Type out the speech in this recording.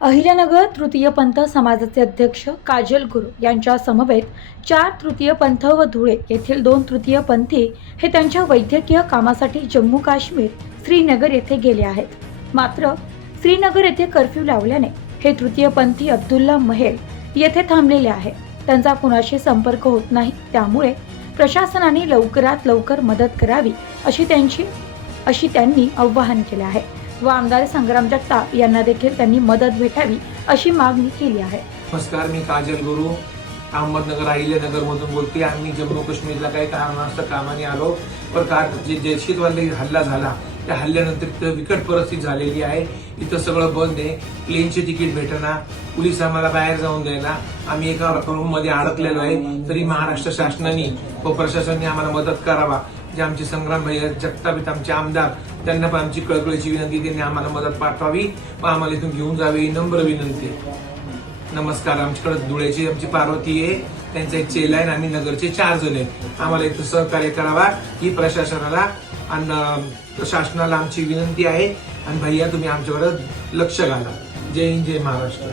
अहिल्यानगर तृतीयपंथ समाजाचे अध्यक्ष काजल गुरु यांच्या समवेत 4 तृतीयपंथ व धुळे येथील 2 तृतीयपंथी हे त्यांच्या वैद्यकीय कामासाठी जम्मू काश्मीर श्रीनगर येथे गेले आहेत। मात्र श्रीनगर येथे कर्फ्यू लावल्याने हे तृतीयपंथी अब्दुल्ला महल येथे थांबलेले आहे। त्यांचा कुणाशी संपर्क होत नाही, त्यामुळे प्रशासनाने लवकरात लवकर मदत करावी अशी त्यांनी आवाहन केले आहे व आमदार संग्राम जगताप यांना देखील त्यांनी मदत भेटावी अशी मागणी केली आहे। नमस्कार, मी काजल गुरु अहमदनगर अहिल्यानगर मधून बोलते। आम्ही जम्मू काश्मीरला काही कारणास्तव कामाने आलो, पण जे दहशतवादी हल्ला झाला त्या हल्ल्यानंतर इथं विकट परिस्थिती झालेली आहे। इथं सगळं बंद आहे, प्लेनचे तिकीट भेटना, पोलीस आम्हाला बाहेर जाऊन द्यायला, आम्ही एका रूम मध्ये अडकलेलो आहे। तरी महाराष्ट्र शासनाने व प्रशासनाने आम्हाला मदत करावा। जे आमचे संग्राम भैया जगताप आमचे आमदार, त्यांना पण आमची कळकळीची विनंती, त्यांनी आम्हाला मदत पाठवावी व आम्हाला इथून घेऊन जावे, नम्र विनंती आहे। नमस्कार, आमच्याकडे धुळ्याची आमची पार्वती आहे, त्यांचा एक चेला आहे आणि नगरचे 4 जण आहेत। आम्हाला इथं सहकार्य करावा ही प्रशासनाला आणि शासनाला आमची विनंती आहे। आणि भैया, तुम्ही आमच्यावर लक्ष घाला। जय हिंद, जय महाराष्ट्र।